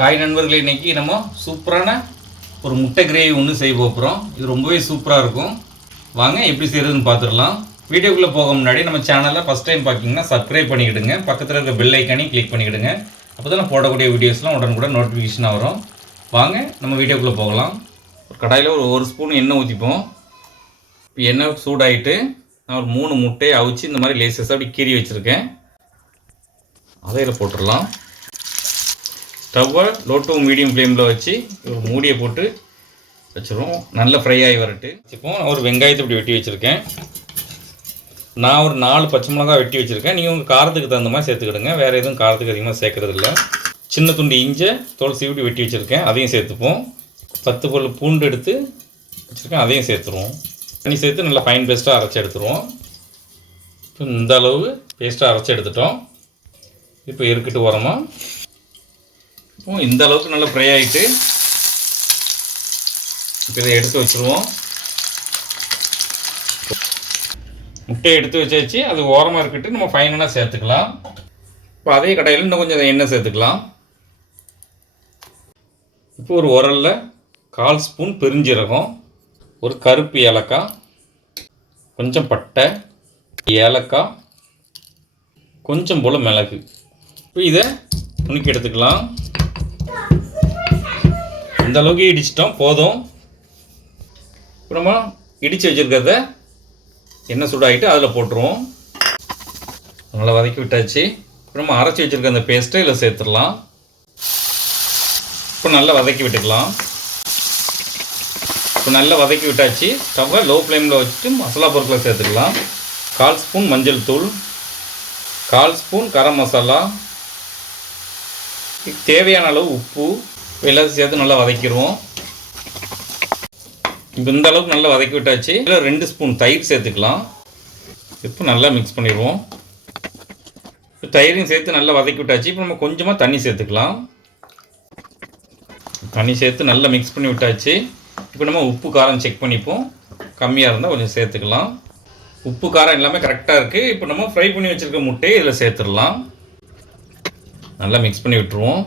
காய் நண்பர்களே இன்னைக்கு நம்ம சூப்பரான ஒரு முட்டை கிரேவி ஒன்று செய்ய போகிறோம் இது ரொம்பவே சூப்பராக இருக்கும். வாங்க எப்படி செய்கிறதுன்னு பார்த்துடலாம் வீடியோக்குள்ளே போக முன்னாடி நம்ம சேனலில் ஃபஸ்ட் டைம் பார்க்கிங்கன்னா சப்ஸ்கிரைப் பண்ணிக்கிடுங்க. பக்கத்தில் இருக்க பெல் ஐக்கானையும் கிளிக் பண்ணிக்கிடுங்க. அப்போ தான் போடக்கூடிய வீடியோஸ்லாம் உடனுக்குடன் நோட்டிஃபிகேஷனாக வரும். வாங்க நம்ம வீடியோக்குள்ளே போகலாம். ஒரு கடாயில் ஒரு ஒரு ஸ்பூன் எண்ணெய் ஊற்றிப்போம் இப்போ எண்ணெய் சூடாகிட்டு நான் ஒரு மூணு முட்டையை அவிச்சு இந்த மாதிரி லேசஸாக அப்படி கீறி வச்சுருக்கேன். அதை இதில் போட்டுடலாம். ஸ்டவ்வை லோ டு மீடியம் ஃப்ளேமில் வச்சு ஒரு மூடியை போட்டு வச்சுருவோம். நல்ல ஃப்ரை ஆகி வரட்டு. இப்போ ஒரு வெங்காயத்தை இப்படி வெட்டி வச்சுருக்கேன். நான் ஒரு நாலு பச்சை மிளகாய் வெட்டி வச்சுருக்கேன். நீங்கள் உங்கள் காரத்துக்கு தகுந்த மாதிரி சேர்த்துக்கிடுங்க. வேறு எதுவும் காரத்துக்கு அதிகமாக சேர்க்குறது இல்லை சின்ன துண்டு இஞ்சை தோல் சீவிட்டு வெட்டி வச்சுருக்கேன். அதையும் சேர்த்துப்போம். பத்து பல் பூண்டு எடுத்து வச்சுருக்கேன். அதையும் சேர்த்துருவோம். தண்ணி சேர்த்து நல்லா ஃபைன் பேஸ்ட்டாக அரைச்சி எடுத்துருவோம். இப்போ இந்த அளவு பேஸ்ட்டாக அரைச்சி எடுத்துட்டோம். இப்போ இருக்கட்டு உரமா இந்த அளவுக்கு நல்லா ஃப்ரை ஆகிட்டு இப்போ இதை எடுத்து வச்சுருவோம். முட்டையை எடுத்து வச்சாச்சு. அது ஓரமாக இருக்கட்டு நம்ம ஃபைனலாக சேர்த்துக்கலாம். இப்போ அதே கடையில் இன்னும் கொஞ்சம் எண்ணெய் சேர்த்துக்கலாம். இப்போ ஒரு உரலில் கால் ஸ்பூன் பெருஞ்சீரகம் ஒரு கருப்பு ஏலக்காய் கொஞ்சம் பட்டை ஏலக்காய் கொஞ்சம் போல் மிளகு. இப்போ இதை நுணுக்கி எடுத்துக்கலாம். இந்த அளவுக்கு இடிச்சிட்டோம் போதும். அப்புறமா நம்ம இடித்து வச்சுருக்கிறத எண்ணெய் சூடாகிட்டு அதில் போட்டுருவோம். நல்லா வதக்கி விட்டாச்சு. அப்புறமா அரைச்சி வச்சுருக்க அந்த பேஸ்ட்டை இதில் சேர்த்துடலாம். இப்போ நல்லா வதக்கி விட்டுக்கலாம். இப்போ நல்லா வதக்கி விட்டாச்சு. ஸ்டவ்வை லோ ஃப்ளேமில் வச்சுட்டு மசாலா பொருட்களை சேர்த்துக்கலாம். கால் ஸ்பூன் மஞ்சள் தூள் கால் ஸ்பூன் கரம் மசாலா தேவையான அளவு உப்பு எல்லாத்தையும் சேர்த்து நல்லா வதக்கிடுவோம். இப்போ இந்த அளவுக்கு நல்லா வதக்கி விட்டாச்சு. இதில் ரெண்டு ஸ்பூன் தயிர் சேர்த்துக்கலாம். இப்போ நல்லா மிக்ஸ் பண்ணிடுவோம். இப்போ தயிரையும் சேர்த்து நல்லா வதக்கி விட்டாச்சு. இப்போ நம்ம கொஞ்சமாக தண்ணி சேர்த்துக்கலாம். தண்ணி சேர்த்து நல்லா மிக்ஸ் பண்ணி விட்டாச்சு. இப்போ நம்ம உப்பு காரம் செக் பண்ணிப்போம். கம்மியாக இருந்தால் கொஞ்சம் சேர்த்துக்கலாம். உப்பு காரம் எல்லாமே கரெக்டாக இருக்குது இப்போ நம்ம ஃப்ரை பண்ணி வச்சுருக்க முட்டையை இதில் சேர்த்துடலாம். நல்லா மிக்ஸ் பண்ணி விட்டுருவோம்.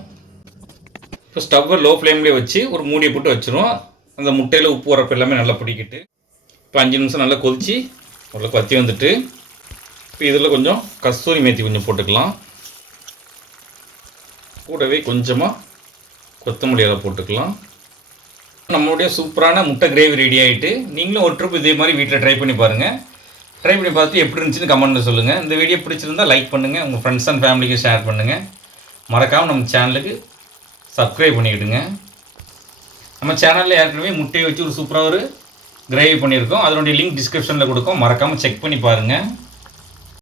இப்போ ஸ்டவ்வை லோ ஃப்ளேம்லேயே வச்சு ஒரு மூடியை போட்டு வச்சுருவோம். அந்த முட்டையில் உப்பு வரப்போ எல்லாமே நல்லா பிடிக்கிட்டு. இப்போ அஞ்சு நிமிஷம் நல்லா கொதிச்சு நல்லா கொத்தி வந்துட்டு இப்போ இதில் கொஞ்சம் கஸ்தூரி மேத்தி கொஞ்சம் போட்டுக்கலாம். கூடவே கொஞ்சமாக கொத்தமல்லி இலை போட்டுக்கலாம். நம்மளுடைய சூப்பரான முட்டை கிரேவி ரெடி ஆகிட்டு நீங்களும் ஒரு ட்ரிப் இதே மாதிரி வீட்டில் ட்ரை பண்ணி பாருங்கள் ட்ரை பண்ணி பார்த்து எப்படி இருந்துச்சுன்னு கமெண்ட்டில் சொல்லுங்கள் இந்த வீடியோ பிடிச்சிருந்தா லைக் பண்ணுங்கள் உங்கள் ஃப்ரெண்ட்ஸ் அண்ட் ஃபேமிலிக்கு ஷேர் பண்ணுங்கள் மறக்காமல் நம்ம சேனலுக்கு சப்ஸ்கிரைப் பண்ணிவிடுங்க நம்ம சேனலில் ஏற்கனவே முட்டையை வச்சு ஒரு சூப்பராக ஒரு கிரேவி பண்ணியிருக்கோம். அதனுடைய லிங்க் டிஸ்கிரிப்ஷனில் கொடுக்கும். மறக்காமல் செக் பண்ணி பாருங்கள்